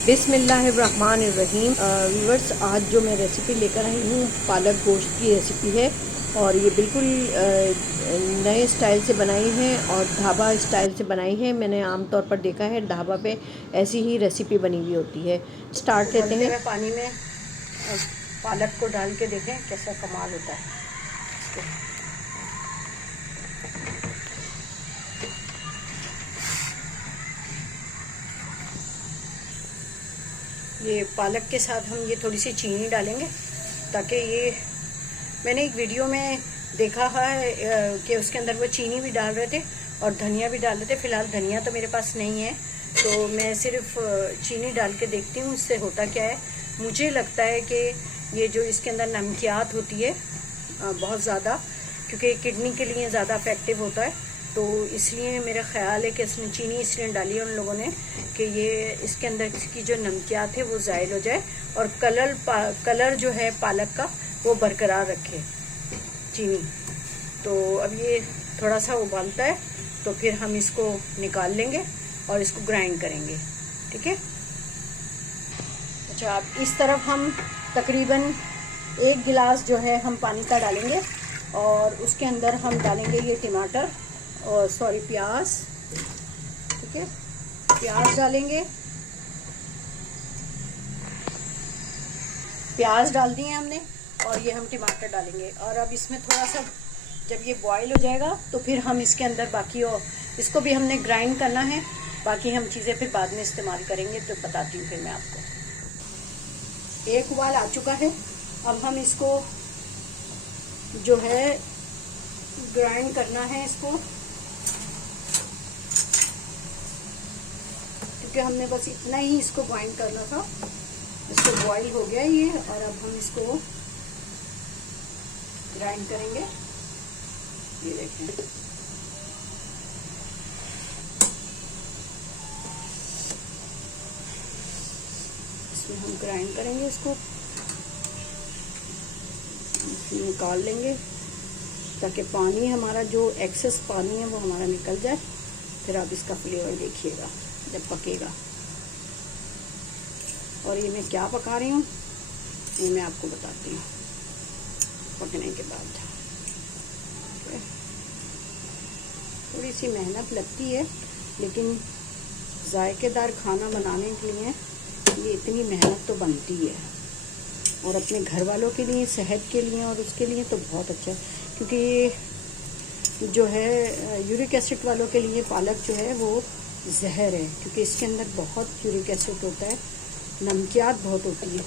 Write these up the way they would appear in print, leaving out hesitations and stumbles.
बिस्मिल्लाहिर्रहमानिर्रहीम। व्यूवर्स, आज जो मैं रेसिपी लेकर आई हूँ पालक गोश्त की रेसिपी है और ये बिल्कुल नए स्टाइल से बनाई है और ढाबा स्टाइल से बनाई है। मैंने आमतौर पर देखा है ढाबा पे ऐसी ही रेसिपी बनी हुई होती है। स्टार्ट लेते हैं। पानी में पालक को डाल के देखें कैसा कमाल होता है। ये पालक के साथ हम ये थोड़ी सी चीनी डालेंगे ताकि ये मैंने एक वीडियो में देखा है कि उसके अंदर वो चीनी भी डाल रहे थे और धनिया भी डाल रहे थे। फ़िलहाल धनिया तो मेरे पास नहीं है, तो मैं सिर्फ चीनी डाल के देखती हूँ इससे होता क्या है। मुझे लगता है कि ये जो इसके अंदर नमकियात होती है बहुत ज़्यादा, क्योंकि किडनी के लिए ज़्यादा इफेक्टिव होता है, तो इसलिए मेरा ख्याल है कि इसने चीनी इसलिए डाली है उन लोगों ने कि ये इसके अंदर की जो नमकियात है वो ज़ायल हो जाए और कलर जो है पालक का वो बरकरार रखे चीनी। तो अब ये थोड़ा सा उबालता है तो फिर हम इसको निकाल लेंगे और इसको ग्राइंड करेंगे, ठीक है। अच्छा, अब इस तरफ हम तकरीबन 1 गिलास जो है हम पानी का डालेंगे और उसके अंदर हम डालेंगे ये टमाटर और प्याज, ठीक है। प्याज डालेंगे, प्याज डाल दिए हमने और ये हम टमाटर डालेंगे और अब इसमें थोड़ा सा जब ये बॉईल हो जाएगा तो फिर हम इसके अंदर बाकी और इसको भी हमने ग्राइंड करना है। बाकी हम चीज़ें फिर बाद में इस्तेमाल करेंगे, तो बताती हूँ फिर मैं आपको। एक उबाल आ चुका है, अब हम इसको जो है ग्राइंड करना है इसको, क्योंकि हमने बस इतना ही इसको ग्राइंड करना था। इसको बॉईल हो गया ये और अब हम इसको ग्राइंड करेंगे। ये देखें, इसमें हम ग्राइंड करेंगे, इसको निकाल लेंगे ताकि पानी हमारा जो एक्सेस पानी है वो हमारा निकल जाए। फिर आप इसका फ्लेवर देखिएगा जब पकेगा। और ये मैं क्या पका रही हूँ ये मैं आपको बताती हूँ पकने के बाद। थोड़ी सी मेहनत लगती है, लेकिन जायकेदार खाना बनाने के लिए ये इतनी मेहनत तो बनती है और अपने घर वालों के लिए, सेहत के लिए और उसके लिए तो बहुत अच्छा है। क्योंकि ये जो है यूरिक एसिड वालों के लिए पालक जो है वो जहर है, क्योंकि इसके अंदर बहुत यूरिक एसिड होता है, नमकियात बहुत होती है,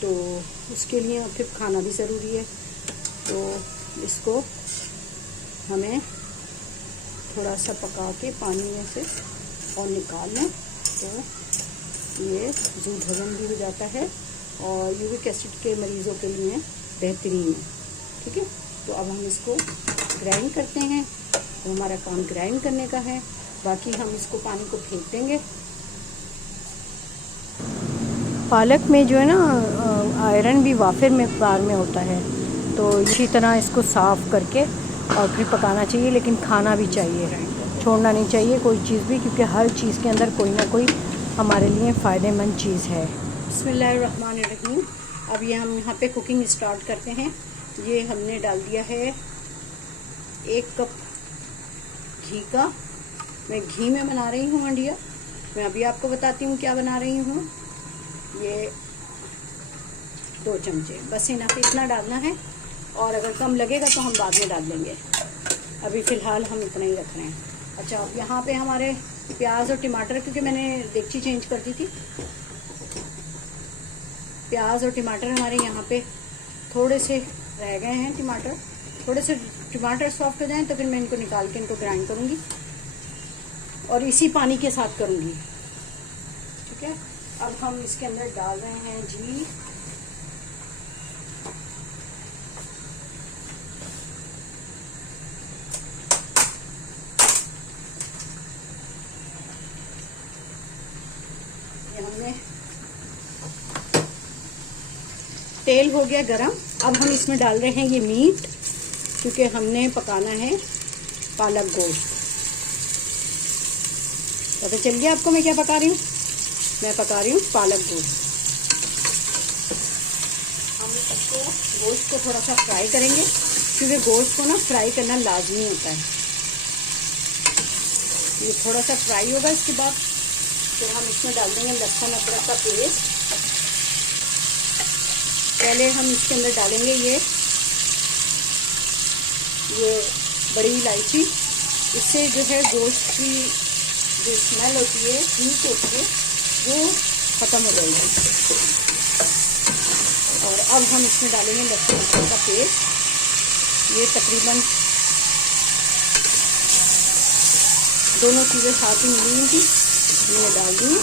तो उसके लिए फिर खाना भी ज़रूरी है। तो इसको हमें थोड़ा सा पका के पानी में से और निकाल लें तो ये दूध हजम भी हो जाता है और यूरिक एसिड के मरीज़ों के लिए बेहतरीन है, ठीक है। तो अब हम इसको ग्राइंड करते हैं, तो हमारा काम ग्राइंड करने का है, बाकी हम इसको पानी को फेंक देंगे। पालक में जो है ना आयरन भी वाफिर मकदार में होता है, तो इसी तरह इसको साफ़ करके और फिर पकाना चाहिए, लेकिन खाना भी चाहिए, छोड़ना नहीं चाहिए कोई चीज़ भी, क्योंकि हर चीज़ के अंदर कोई ना कोई हमारे लिए फ़ायदेमंद चीज़ है। बिस्मिल्लाहिर्रहमानिर्रहीम। अब ये हम यहाँ पे कुकिंग स्टार्ट करते हैं। ये हमने डाल दिया है 1 कप घी का। मैं घी में बना रही हूँ अंडिया। मैं अभी आपको बताती हूँ क्या बना रही हूँ। ये 2 चमचे बस इतना डालना है, और अगर कम लगेगा तो हम बाद में डाल देंगे। अभी फ़िलहाल हम इतना ही रख रहे हैं। अच्छा, अब यहाँ पे हमारे प्याज और टमाटर, क्योंकि मैंने देगची चेंज कर दी थी, प्याज और टमाटर हमारे यहाँ पे थोड़े से रह गए हैं। थोड़े से टमाटर सॉफ्ट हो जाएं तो फिर मैं इनको निकाल के इनको ग्राइंड करूँगी और इसी पानी के साथ करूँगी, ठीक है। अब हम इसके अंदर डाल रहे हैं जी हमने तेल हो गया गरम। अब हम इसमें डाल रहे हैं ये मीट, क्योंकि हमने पकाना है पालक गोश्त। पता चल गया आपको मैं क्या पका रही हूँ। मैं पका रही हूँ पालक गोश्त। हम इसको गोश्त को थोड़ा सा फ्राई करेंगे, क्योंकि गोश्त को ना फ्राई करना लाजमी होता है। ये थोड़ा सा फ्राई होगा, इसके बाद फिर हम इसमें डाल देंगे लहसुन अदरक का पेस्ट। पहले हम इसके अंदर डालेंगे ये बड़ी इलायची। इससे जो है गोश्त की जो स्मेल होती है, हीट होती है, वो ख़त्म हो जाएगी। और अब हम इसमें डालेंगे लहसुन अदरक का पेस्ट। ये तकरीबन दोनों चीज़ें साथ ही मिली थी, मैंने डाल दी।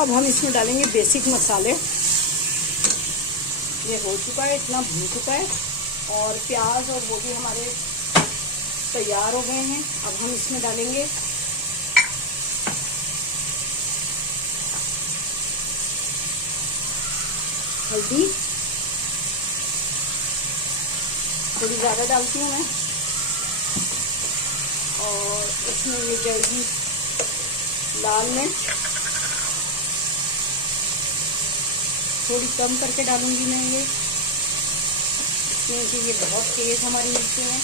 अब हम इसमें डालेंगे बेसिक मसाले। ये हो चुका है, इतना भून चुका है और प्याज और वो भी हमारे तैयार हो गए हैं। अब हम इसमें डालेंगे हल्दी, थोड़ी ज़्यादा डालती हूँ मैं। और इसमें ये जाएगी लाल मिर्च, थोड़ी कम करके डालूंगी मैं ये, क्योंकि ये बहुत तेज़ हमारी मिर्चें हैं।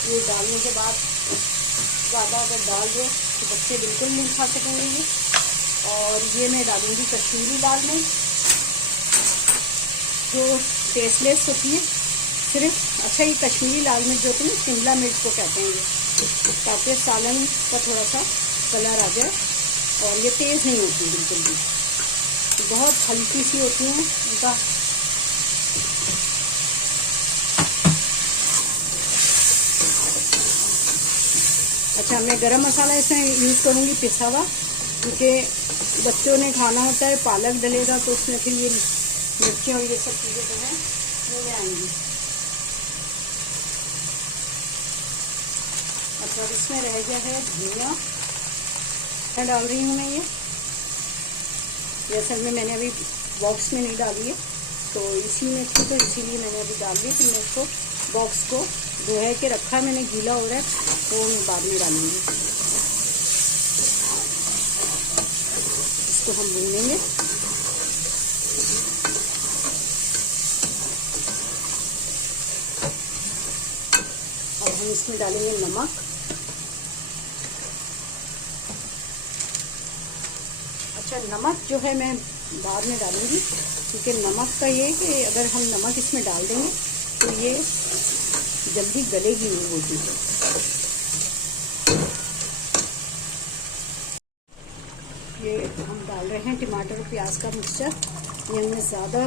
ये डालने के बाद ज़्यादा अगर डाल दो तो बच्चे बिल्कुल नहीं खा सकेंगे ये। और ये मैं डालूंगी कश्मीरी लाल मिर्च, जो टेस्टलेस होती है सिर्फ। अच्छा, ये कश्मीरी लाल मिर्च जो होती है ना, शिमला मिर्च को कहते हैं ये, ताकि सालन का थोड़ा सा कलर आ जाए। और ये तेज़ नहीं होती बिल्कुल भी, बहुत हल्की सी होती हैं इनका। अच्छा, मैं गरम मसाला इसमें यूज़ करूँगी पिसा हुआ, क्योंकि बच्चों ने खाना होता है, पालक डलेगा तो उसमें फिर ये मिर्ची और ये सब चीज़ें जो हैं मुँह में आएंगी। अच्छा, इसमें रह गया है धनिया, डाल रही हूँ मैं ये असल में मैंने अभी बॉक्स में नहीं डाली है, तो इसी में थी तो इसीलिए मैंने अभी डाल दी। फिर मैं इसको बॉक्स को धोए के रखा, मैंने गीला हो रहा है तो मैं बाद में डालूंगी। इसको हम भूनेंगे। अब हम इसमें डालेंगे नमक। अच्छा, नमक जो है मैं बाद में डालूंगी, क्योंकि नमक का ये कि अगर हम नमक इसमें डाल देंगे तो ये जल्दी गलेगी नहीं वो चीज़। ये हम डाल रहे हैं टमाटर और प्याज का मिक्सचर। ये हमने ज़्यादा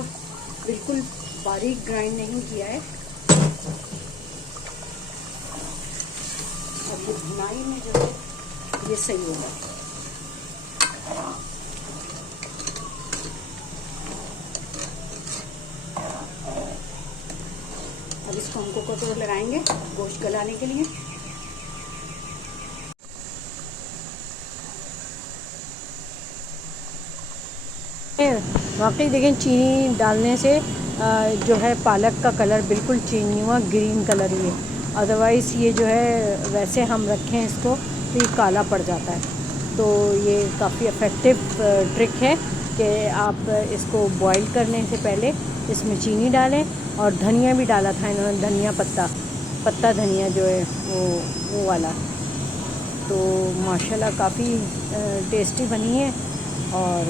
बिल्कुल बारीक ग्राइंड नहीं किया है। अब ये भुनाई में जो है ये सही होगा। अब इसको हमको कटोर लगाएंगे गोश्त गलाने के लिए। वाकई देखें, चीनी डालने से जो है पालक का कलर बिल्कुल चेंज हुआ, ग्रीन कलर ही है। अदरवाइज़ ये जो है वैसे हम रखें इसको तो ये काला पड़ जाता है। तो ये काफ़ी इफ़ेक्टिव ट्रिक है कि आप इसको बॉईल करने से पहले इसमें चीनी डालें। और धनिया भी डाला था इन्होंने, धनिया पत्ता धनिया जो है वो वाला। तो माशाल्लाह काफ़ी टेस्टी बनी है। और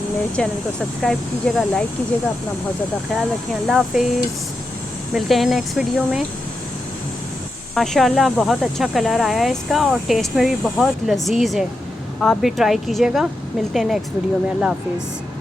मेरे चैनल को सब्सक्राइब कीजिएगा, लाइक कीजिएगा। अपना बहुत ज़्यादा ख्याल रखें। अल्लाह हाफिज़। मिलते हैं नेक्स्ट वीडियो में। माशाल्लाह बहुत अच्छा कलर आया है इसका और टेस्ट में भी बहुत लजीज है। आप भी ट्राई कीजिएगा। मिलते हैं नेक्स्ट वीडियो में। अल्लाह हाफिज़।